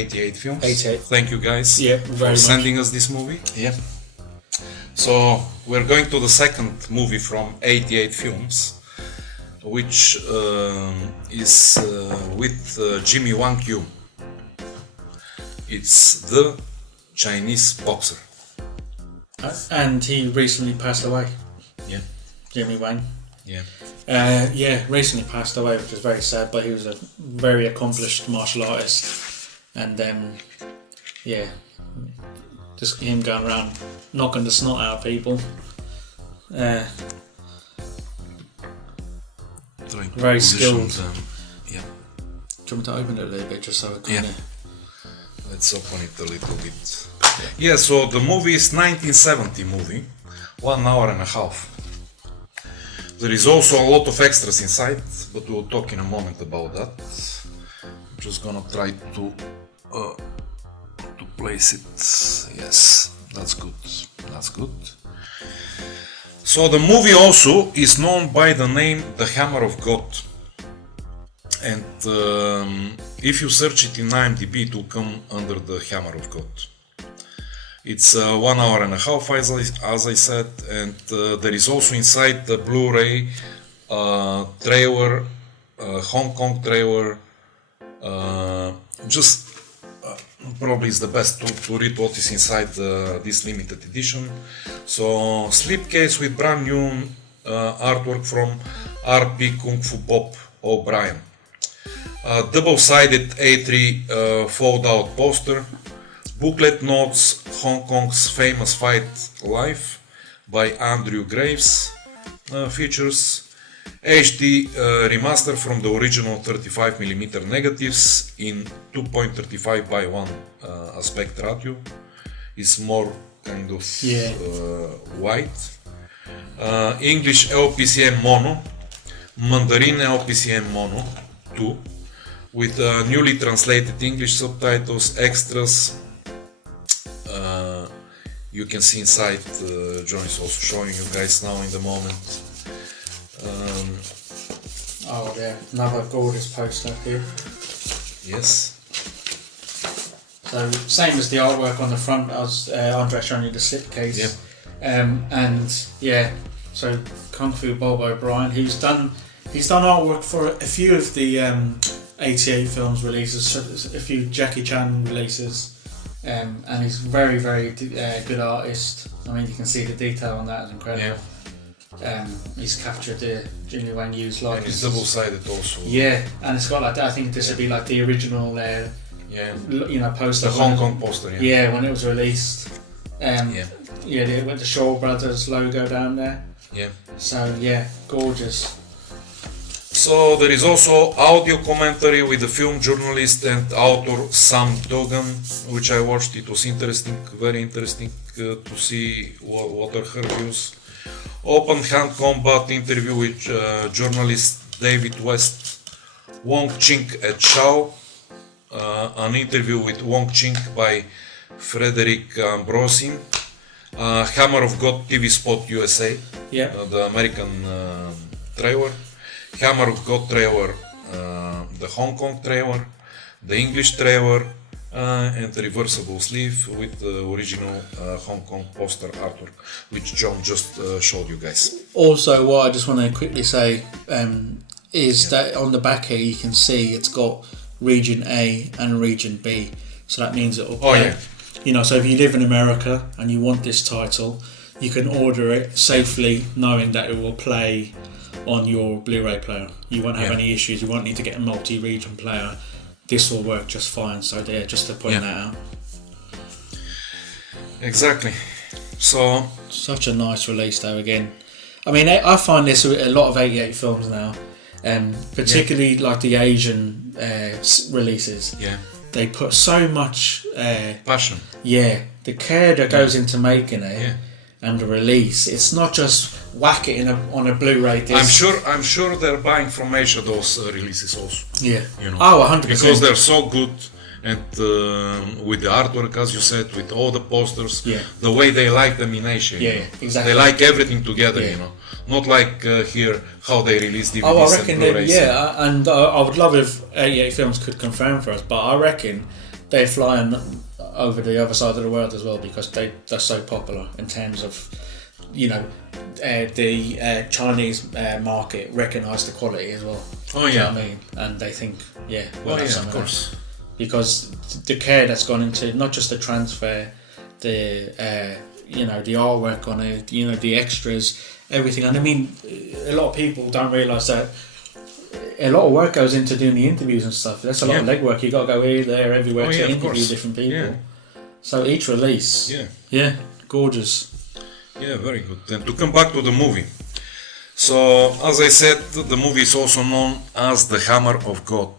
A.K.A. Films. 88. Thank you guys very for sending us this movie. Yeah. So we're going to the second movie from 88 Films, which is with Jimmy Wang Yu. It's the Chinese boxer. And he recently passed away. Yeah. Jimmy Wang. Yeah. Recently passed away, which is very sad, but he was a very accomplished martial artist. And just him going around knocking the snot out of people. Very skilled. Yeah. Do you want me to open it a little bit just so I can... Let's open it a little bit. Yeah, so the movie is 1970 movie, 1 hour and a half. There is also a lot of extras inside, but we'll talk in a moment about that. I'm just gonna try to place it. Yes, that's good. That's good. So the movie also is known by the name The Hammer of God. And if you search it in IMDb, it will come under The Hammer of God. It's 1 hour and a half, as I said, and there is also inside the Blu-ray trailer, Hong Kong trailer. Probably is the best to read what is inside this limited edition. So, slipcase with brand new artwork from RP Kung Fu Bob O'Brien. Double-sided A3 fold-out poster. Booklet notes Hong Kong's famous fight life by Andrew Graves. Features HD remaster from the original 35mm negatives in 2.35 by 1 aspect ratio. It's more kind of white. English LPCM mono, Mandarin LPCM mono 2, with newly translated English subtitles, extras. You can see inside, John is also showing you guys now in the moment. Another gorgeous poster here. Yes. So same as the artwork on the front, as Andre showing you the slipcase. So Kung Fu Bob O'Brien, he's done artwork for a few of the 88 Films releases, a few Jackie Chan releases. And he's very, very good artist. I mean, you can see the detail on that is incredible. He's captured the Jimmy Wang Yu's likeness. And it's double-sided also. Yeah, and it's got like I think this would be like the original, poster. The Hong Kong poster. When it was released. With the Shaw Brothers logo down there. Yeah. So gorgeous. So there is also audio commentary with the film journalist and author Sam Dogan, which I watched. It was interesting, very interesting to see what are her views. Open hand combat interview with journalist David West, Wong Ching at Shao. An interview with Wong Ching by Frederick Ambrosi. Hammer of God TV spot USA, the American trailer. Hammer of God trailer, the Hong Kong trailer, the English trailer, and the reversible sleeve with the original Hong Kong poster artwork, which John just showed you guys. Also, what I just want to quickly say is that on the back here you can see it's got Region A and Region B, so that means it will play. So if you live in America and you want this title, you can order it safely knowing that it will play on your Blu-ray player. You won't have any issues. You won't need to get a multi-region player. This will work just fine. So just to point that out. Exactly. So such a nice release though. Again, I mean, I find this a lot of 88 Films now, particularly like the Asian releases. They put so much passion. The care that goes into making it. And the release, it's not just whack it on a Blu-ray disc. I'm sure they're buying from Asia those releases also. 100%. Because they're so good, and with the artwork, as you said, with all the posters, the way they like them in Asia. Exactly. They like everything together, Not like here how they release DVDs I reckon and Blu-rays. and I would love if 88 Films could confirm for us, but I reckon they're flying over the other side of the world as well because they're so popular in terms of, you know, the Chinese market recognise the quality as well. Oh, Do you know yeah. what I mean? And they think, yeah, Oh, that's yeah, of something course. else. Because the care that's gone into not just the transfer, the you know, the artwork on it, you know, the extras, everything. And I mean, a lot of people don't realise that a lot of work goes into doing the interviews and stuff. That's a lot of legwork. You got to go here, there, everywhere to interview different people. Yeah. So each release, gorgeous. Yeah, very good. And to come back to the movie. So, as I said, the movie is also known as The Hammer of God.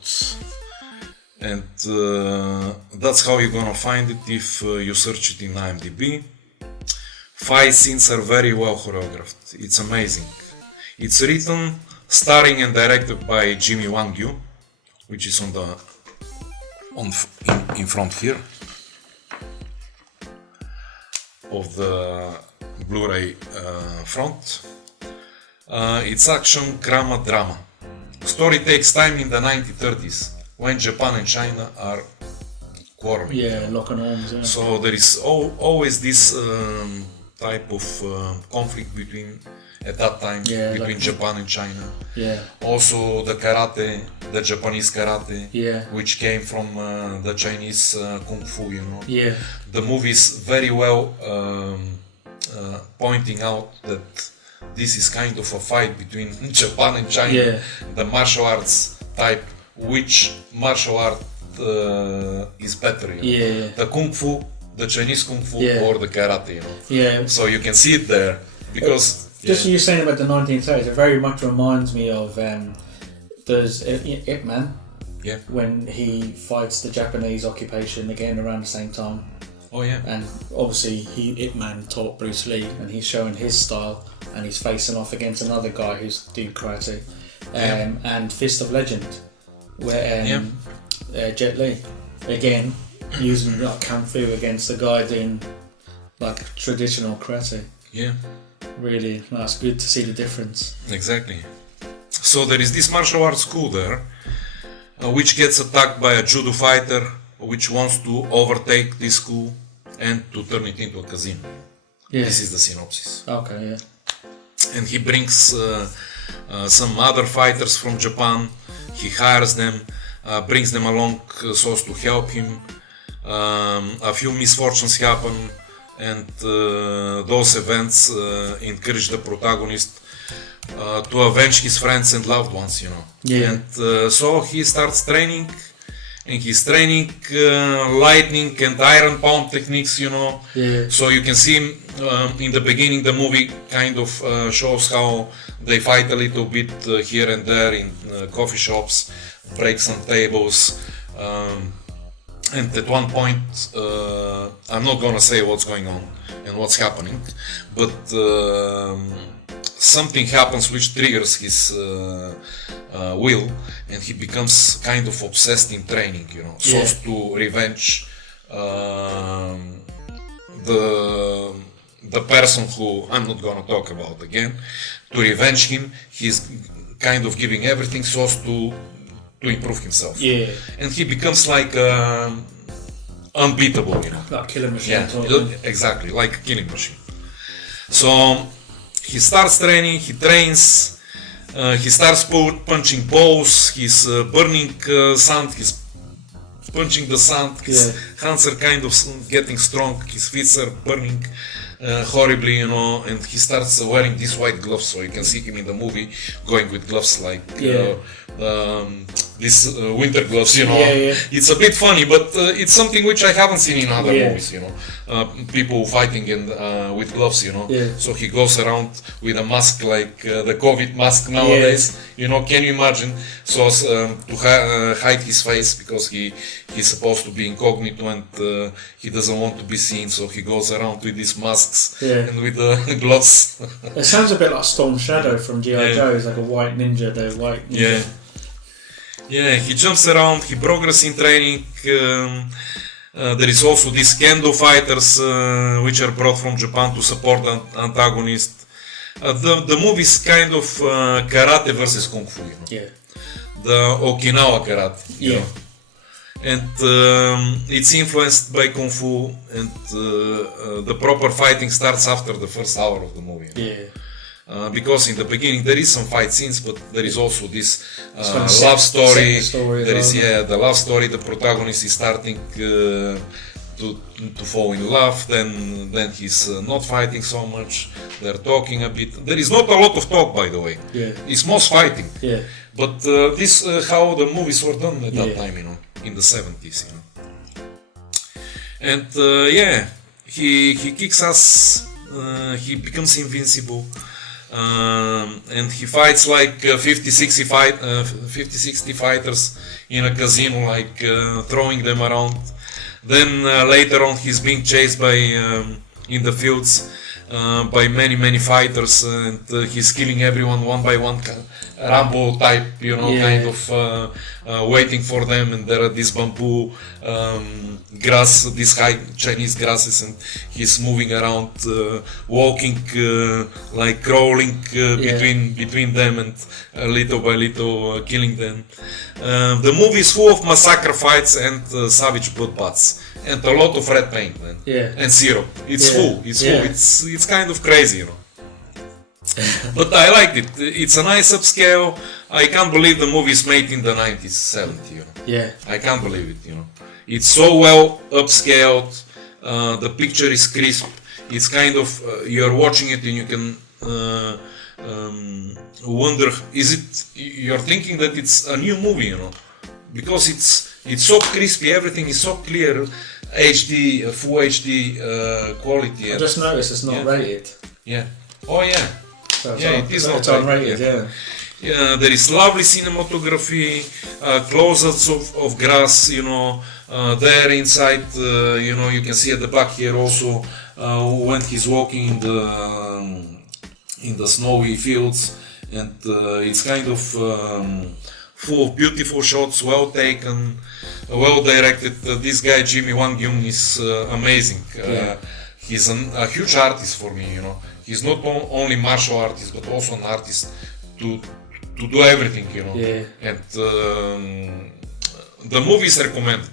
And that's how you're gonna find it if you search it in IMDb. Fight scenes are very well choreographed. It's amazing. It's written, starring and directed by Jimmy Wang, which is in front here of the Blu-ray front. It's action, drama. Story takes time in the 1930s when Japan and China are quarreling. Yeah, locking arms. Yeah. So there is always this type of conflict between at that time between Japan and China. Yeah. Also the karate, the Japanese karate, which came from the Chinese kung fu. You know. Yeah. The movie is very well pointing out that this is kind of a fight between Japan and China. Yeah. The martial arts type, which martial art is better, you know? Yeah. The kung fu, the Chinese kung fu, or the karate, you know. Yeah. So you can see it there because just you saying about the 1930s, it very much reminds me of there's Ip Man. Yeah. When he fights the Japanese occupation again around the same time. Oh yeah. And obviously Ip Man taught Bruce Lee, and he's showing his style, and he's facing off against another guy who's doing karate. And Fist of Legend, where Jet Li again using like kung fu against the guy doing like traditional karate. Yeah. Really, that's good to see the difference. Exactly. So there is this martial arts school there, which gets attacked by a judo fighter, which wants to overtake this school and to turn it into a casino. Yeah. This is the synopsis. Okay, yeah. And he brings some other fighters from Japan. He hires them, brings them along so as to help him. A few misfortunes happen, and those events encourage the protagonist to avenge his friends and loved ones, you know. Yeah. And so he starts training, and he's training lightning and iron palm techniques, you know. Yeah. So you can see in the beginning the movie kind of shows how they fight a little bit here and there in coffee shops, break some tables, and at one point I'm not gonna say what's going on and what's happening, but something happens which triggers his will, and he becomes kind of obsessed in training, you know, so as to revenge the person who I'm not gonna talk about again. To revenge him, he's kind of giving everything so as to improve himself. Yeah. And he becomes like unbeatable, you know. Like killing machine. Yeah, exactly, like a killing machine. So he starts training, he trains, he starts punching balls, he's burning sand, he's punching the sand, his hands are kind of getting strong, his feet are burning horribly, you know, and he starts wearing these white gloves, so you can see him in the movie going with gloves like these winter gloves, you know. It's a bit funny, but it's something which I haven't seen in other movies, you know. People fighting with gloves, you know. So he goes around with a mask like the COVID mask nowadays, you know. Can you imagine? So as to hide his face, because he's supposed to be incognito and he doesn't want to be seen, so he goes around with these masks and with the gloves. It sounds a bit like Storm Shadow from G.I. Joe. He's like a white ninja, the white ninja. Yeah, he jumps around, he progresses in training. There is also these kendo fighters which are brought from Japan to support the antagonist. The movie is kind of karate versus kung fu, you know. The Okinawa karate, you know. and it's influenced by Kung Fu, and the proper fighting starts after the first hour of the movie. Yeah. Because in the beginning there is some fight scenes, but there is also this It's love story. There is the love story. The protagonist is starting to fall in love. Then he's not fighting so much. They're talking a bit. There is not a lot of talk, by the way. Yeah. It's most fighting. Yeah. But this how the movies were done at that time, in the 70s, And he kicks ass. He becomes invincible. And he fights like 50-60 fighters in a casino, like throwing them around. Then later on he's being chased by in the fields by many fighters, and he's killing everyone one by one, Rambo type, kind of waiting for them. And there are these bamboo grass, these high Chinese grasses, and he's moving around, walking, like crawling between them, and little by little killing them. The movie is full of massacre fights and savage bloodbaths, and a lot of red paint, man. And syrup. It's full. It's kind of crazy, But I liked it. It's a nice upscale. I can't believe the movie is made in the 1970s, I can't believe it, It's so well upscaled. The picture is crisp. It's kind of you're watching it and you can wonder, you're thinking that it's a new movie, because it's so crispy, everything is so clear, HD, full HD quality. I just noticed it's not rated. Oh yeah. So it is not unrated. There is lovely cinematography, close-ups of grass, there inside, you can see at the back here also when he's walking in the snowy fields, and it's kind of full of beautiful shots, well taken, well directed. This guy Jimmy Wang is amazing. He's a huge artist for me, He's not only martial artist, but also an artist to do everything, And the movie is recommended.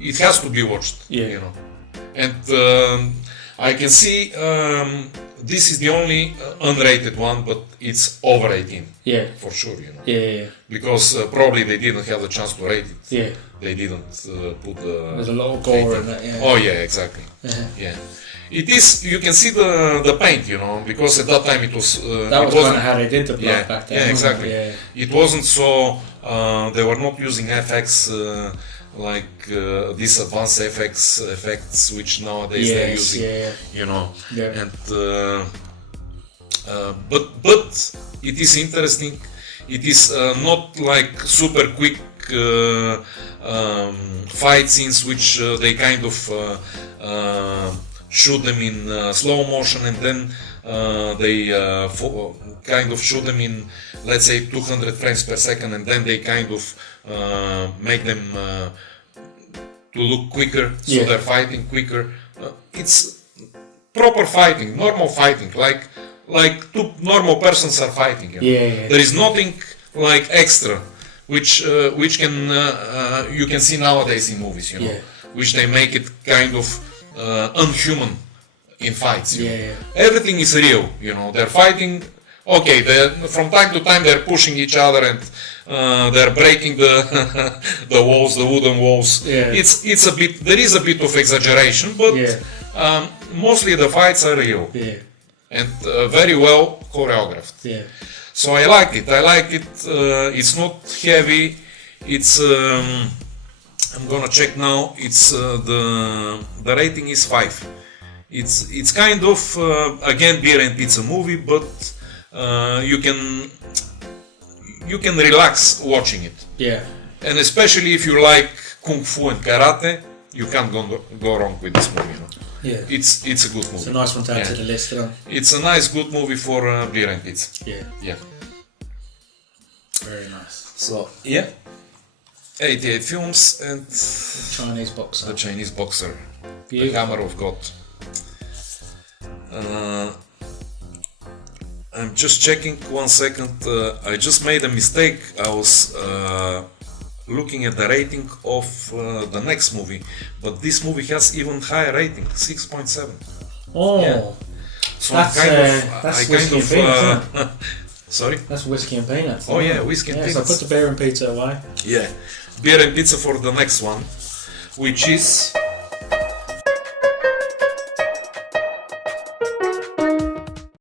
It has to be watched, And I can see this is the only unrated one, but it's over 18. For sure, Because probably they didn't have the chance to rate it. They didn't put the... There's a lot of gore in it, Oh yeah, exactly. It is, you can see the paint, because at that time it was... that was kind of how they did the blood back then. Yeah, exactly. It wasn't so... they were not using FX like these advanced effects which nowadays they're using, And but it is interesting. It is not like super quick fight scenes which they kind of shoot them in slow motion, and then they kind of shoot them in, let's say, 200 frames per second, and then they kind of make them to look quicker, so they're fighting quicker. It's proper fighting, normal fighting, like two normal persons are fighting. There is nothing like extra, which can you can see nowadays in movies, which they make it kind of unhuman in fights. Everything is real, they're fighting. Okay, from time to time they're pushing each other, and they're breaking the walls, the wooden walls. It's a bit, there is a bit of exaggeration, but mostly the fights are real and very well choreographed. So I like it. It's not heavy. It's I'm gonna check now. It's the rating is 5. It's kind of again beer and pizza movie, but you can relax watching it. And especially if you like kung fu and karate, you can't go wrong with this movie. It's a good movie. It's a nice one to add to the list. It's a nice, good movie for beer and pizza. Very nice. So 88 films and Chinese boxer. The Chinese boxer. Beautiful. The Hammer of God. I'm just checking 1 second. I just made a mistake. I was looking at the rating of the next movie, but this movie has even higher rating, 6.7. Oh, Yeah. So that's whiskey and peanuts. Sorry? That's whiskey and peanuts. Oh yeah, whiskey and So peanuts. put the beer and pizza away. Yeah, beer and pizza for the next one, which is